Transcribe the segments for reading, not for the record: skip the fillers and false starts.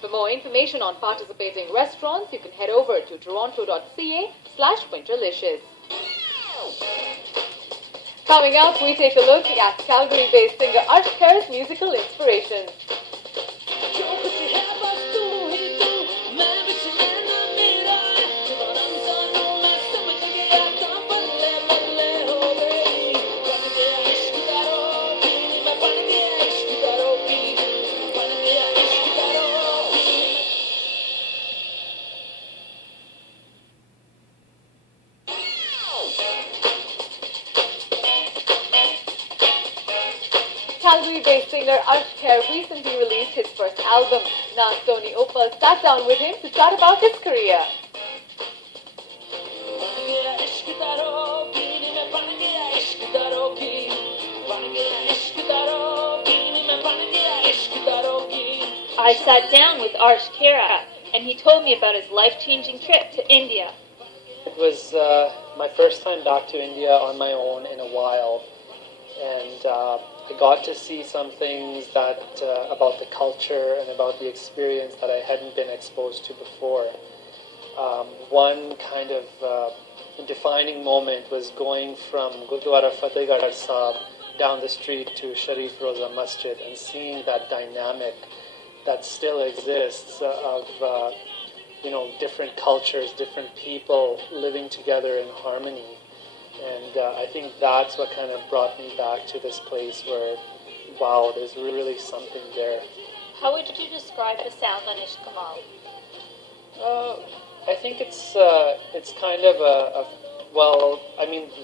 For more information on participating restaurants, you can head over to toronto.ca/winterlicious. Coming up, we take a look at Calgary-based singer Arsh Kher's musical inspirations. Calgary-based singer Arsh Kher recently released his first album. Naz Sohni Uppal sat down with him to chat about his career. I sat down with Arsh Kher, and he told me about his life-changing trip to India. It was my first time back to India on my own in a while, and I got to see some things that about the culture and about the experience that I hadn't been exposed to before. One kind of defining moment was going from Gurdwara Fatehgarh Sahib down the street to Sharif Roza Masjid and seeing that dynamic that still exists of different cultures, different people living together in harmony. And I think that's what kind of brought me back to this place where, wow, there's really something there. How would you describe the sound on Ishq Kamal? I think it's kind of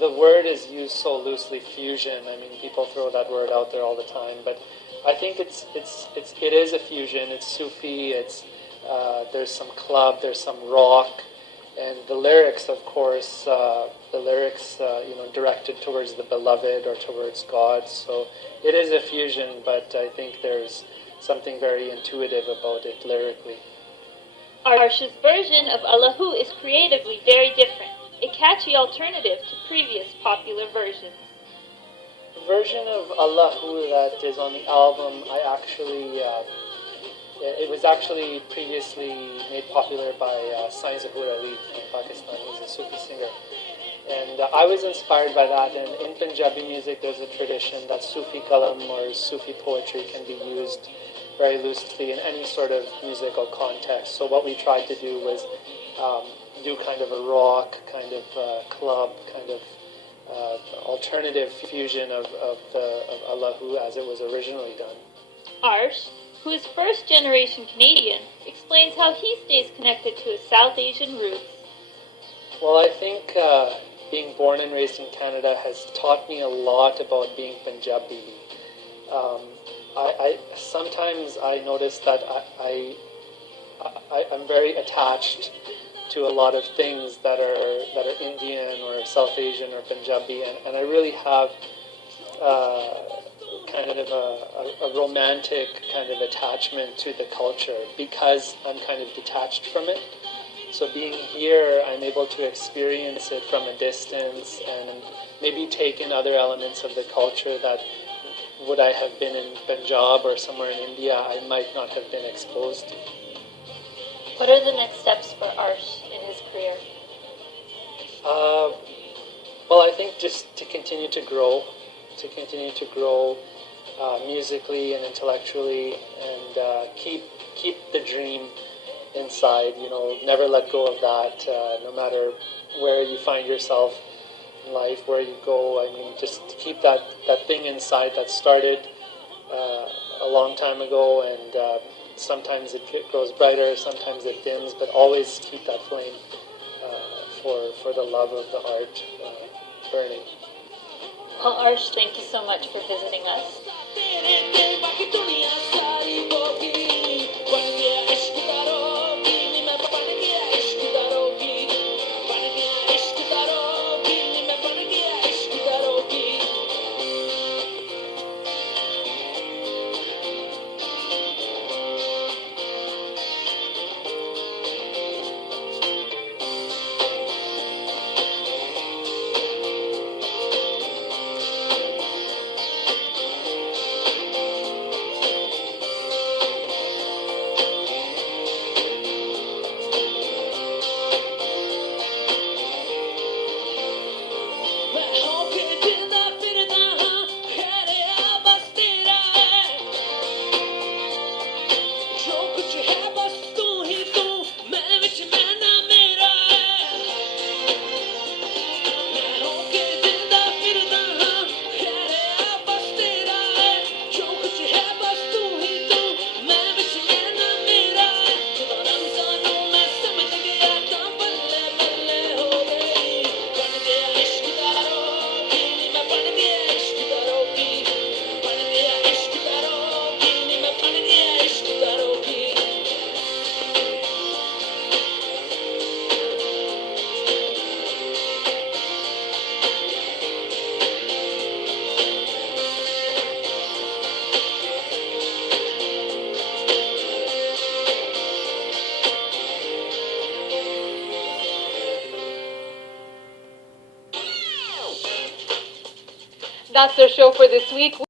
the word is used so loosely, fusion. I mean, people throw that word out there all the time, but I think it is a fusion. It's Sufi. There's some club. There's some rock. And the lyrics, of course, directed towards the beloved or towards God. So it is a fusion, but I think there's something very intuitive about it lyrically. Arsh's version of Allahu is creatively very different, a catchy alternative to previous popular versions. The version of Allahu that is on the album, it was actually previously made popular by Sai Zahoor Ali from Pakistan. He's a Sufi singer. And I was inspired by that. And in Punjabi music, there's a tradition that Sufi kalam or Sufi poetry can be used very loosely in any sort of musical context. So what we tried to do was do kind of a rock, kind of club, kind of alternative fusion of Allahu as it was originally done. Arsh, who is first-generation Canadian, explains how he stays connected to his South Asian roots. Well, I think being born and raised in Canada has taught me a lot about being Punjabi. Sometimes I notice that I'm very attached to a lot of things that are Indian or South Asian or Punjabi, and I really have kind of a romantic kind of attachment to the culture because I'm kind of detached from it. So being here, I'm able to experience it from a distance and maybe take in other elements of the culture that would I have been in Punjab or somewhere in India, I might not have been exposed to. What are the next steps for Arsh in his career? Well, I think just to continue to grow musically and intellectually, and keep the dream inside. Never let go of that. No matter where you find yourself in life, where you go. I mean, just keep that thing inside that started a long time ago, and sometimes it grows brighter, sometimes it dims, but always keep that flame for the love of the art burning. Well, Arsh, thank you so much for visiting us. That's our show for this week.